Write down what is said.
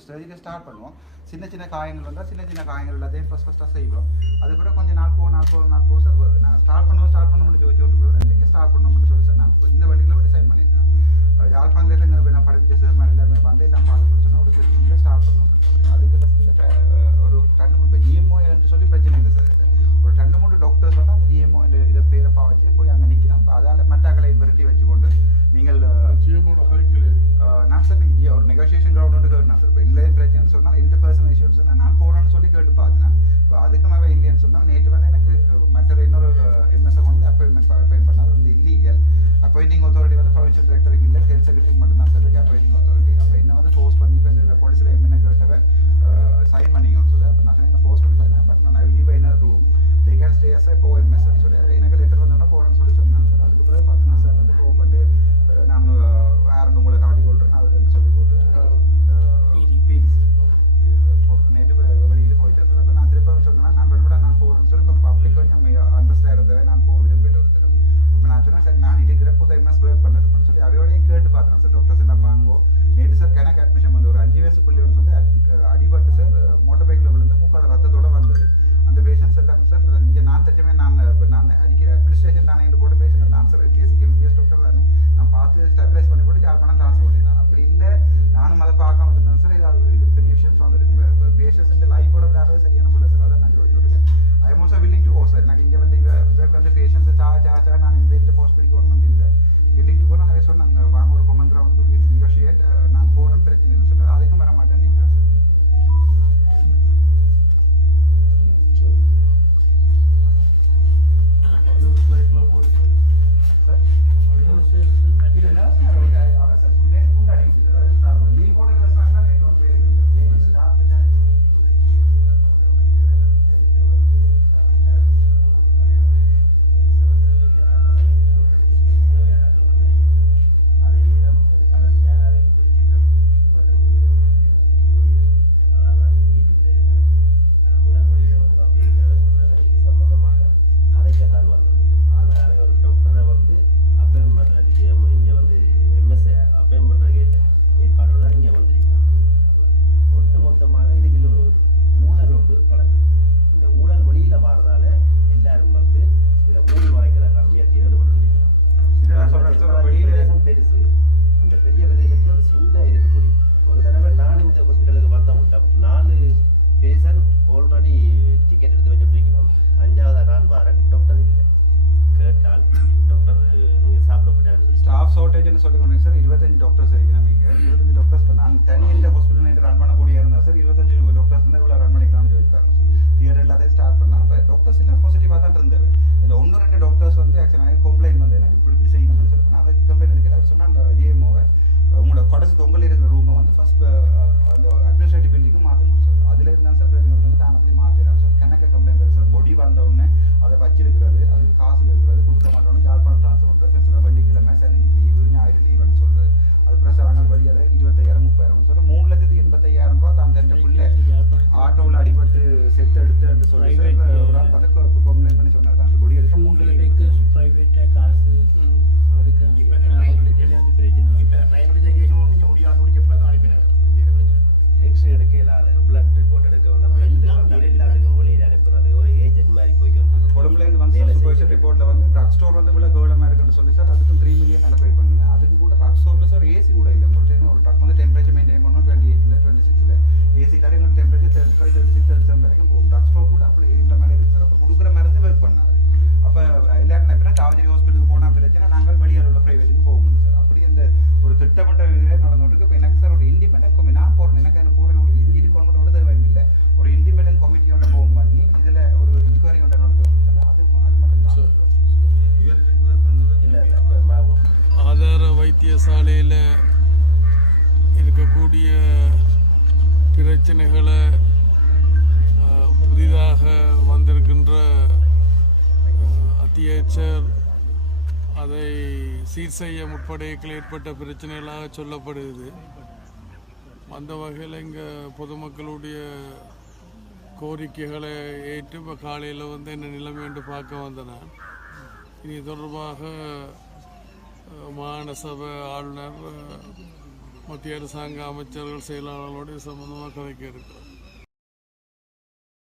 ஸ்டடியில் start பண்ணுவோம். சின்ன சின்ன காயங்கள் வந்தால் சின்ன சின்ன காயங்கள் எல்லாத்தையும் ஃபஸ்ட்டாக செய்வோம். அதுக்கப்புறம் கொஞ்சம் நாள் போக சார் நான் ஸ்டார்ட் பண்ண முடிஞ்சு வச்சு விட்டுருக்கோம். இன்றைக்கி ஸ்டார்ட் பண்ண சொல்லி சார் நான் இந்த வழியில் டிசைன் பண்ணியிருந்தேன். யாழ்ப்பாணத்துலேருந்து நான் படிப்பிச்ச சார் மாதிரி எல்லாருமே வந்து எல்லாம் பார்த்து பிடிச்சோன்னா ஒரு சில ஸ்டார்ட் பண்ணுவோம். அதுக்கு ஒரு டன்னு இப்போ ஜிஎம்ஓ என்று சொல்லி பிரச்சனை இல்லை சார். ஒரு டன்னு மட்டும் டாக்டர்ஸ் வந்து அந்த ஜிஎம்ஓ இதை பேரப்பா வச்சு போய் அங்கே நிற்கிறோம். அதால் மட்டாக்களை விரட்டி வச்சுக்கொண்டு நீங்கள் நான் சார் ஒரு நெகோசியேஷன் கிரவுண்ட் கேட்டேன் சார். இப்போ இல்லை பிரச்சனைன்னு சொன்னால் எந்த பர்சனல் இஷ்யூன்னு சொன்னால் நான் போகிறேன்னு சொல்லி கேட்டு பார்த்தேன். இப்போ அதுக்கும் அவன் இல்லைன்னு சொன்னால் நேற்று வந்து எனக்கு மற்ற இன்னொரு எம்எஸ்ஐ கொண்டு அப்பாயின்ட் பண்ணால் அது வந்து இல்லீகல். அப்பாயிண்டிங் அத்தாரிட்டி வந்து ப்ரொவின்ஷியல் டைரக்டருக்கு இல்லை, ஹெல்த் செக்ரட்டரி மட்டும்தான் சார் இருக்குது அப்பாயிண்டிங் அத்தாரிட்டி. அப்போ என்ன வந்து ஃபோர்ஸ் பண்ணி இப்போ இந்த போலீஸில் என்ன கேட்டவை சைன் பண்ணிங்கன்னு சொல்லி அப்போ நான் சொன்ன ஃபோர்ஸ் பண்ணி பண்ணேன். பட் நான் ஐ வில் கிவ் என்ன room they can stay as go எம்எஸ்ன்னு சொல்லி எனக்கு லெட்டர் வந்தோன்னா போகிறேன்னு சொல்லி சொன்னாங்க சார். அதுக்கு பிறகு பார்த்தீங்கன்னா சார் வந்து கோவப்பட்டு நான் வேறு உங்களை காட்டி கொள்றேன் அதுன்னு சொல்லி போட்டு பீஸ் நேற்று வெளியில் போயிட்டேன் சார். அப்போ நான் திரும்ப சொன்னேன் நான் நான் போகிறேன்னு சொல்லி இப்போ பப்ளிக் கொஞ்சம் அண்டர்ஸ்டாக இருந்தவே நான் போக விரும்பல ஒருத்தரும். அப்போ நான் சொன்னேன் சார் நான் இருக்கிறேன் புது எம்எஸ் ஒர்க் பண்ணட்டும்னு சொல்லி அவையோடையும் கேட்டு பார்த்தேன் சார். டாக்டர்ஸ் எல்லாம் வாங்கோ நேற்று சார் கணக்கு அட்மிஷன் வந்து ஒரு 5 வயசு பிள்ளைன்னு வந்து அடிபட்டு சார் மோட்டர் பைக்கில் விழுந்து மூக்கால் ரத்தத்தோடு வந்தது. அந்த பேஷண்ட்ஸ் எல்லாமே சார் இங்கே நான் தச்சமே நான் அடிக்கிற அட்மினிஸ்ட்ரேஷன் தானே என்று போட்ட பேஷண்ட் நான் சார் பேசிக் எம்பிஎஸ் டாக்டர் தானே நான் பார்த்து ஸ்டெபிலைஸ் பண்ணி போட்டு யாழ்ப்பாணம் ட்ரான்ஸ்ஃபர் பண்ணினேன். அப்படி இல்லை நானும் அதை பார்க்க வந்துட்டேன் சார். இது பெரிய விஷயம் வந்துருக்கு. பேஷண்ட்ஸ் இந்த லைஃபோட விளையாடுறது சரியான பிள்ளை சார். அதை நான் சொல்லிவிட்டுருக்கேன். I am also willing to go sir. எனக்கு இங்கே வந்து இவருக்கு வந்து பேஷண்ட்ஸை சா நான் இந்த ஹாஸ்பிட்டல் கவர்மெண்ட் இல்லை வில்லிங் டு கோ. நான் சொன்னேன் வாங்க ஒரு கொமன் கிரவுண்டுக்கு நெகோஷியேட் நான் போகிறேன்னு பிரச்சனை இல்லை சொல்லி அதுக்கும் வர மாட்டேன்னு நிற்கிறேன் சார். வைத்தியசாலையில் இருக்கக்கூடிய பிரச்சனைகளை புதிதாக வந்திருக்கின்ற அத்தியட்சர் அதை சீர் செய்ய முற்படையில் ஏற்பட்ட பிரச்சனைகளாக சொல்லப்படுகிறது. அந்த வகையில் இங்கே பொதுமக்களுடைய கோரிக்கைகளை ஏற்று இப்போ காலையில் வந்து என்ன நிலைமை என்று பார்க்க வந்தேன். இது தொடர்பாக மாகாண சபை ஆளுநர் மத்திய அரசாங்க அமைச்சர்கள் செயலாளர்களோடு இது சம்பந்தமாக கதைக்க இருக்கிறோம்.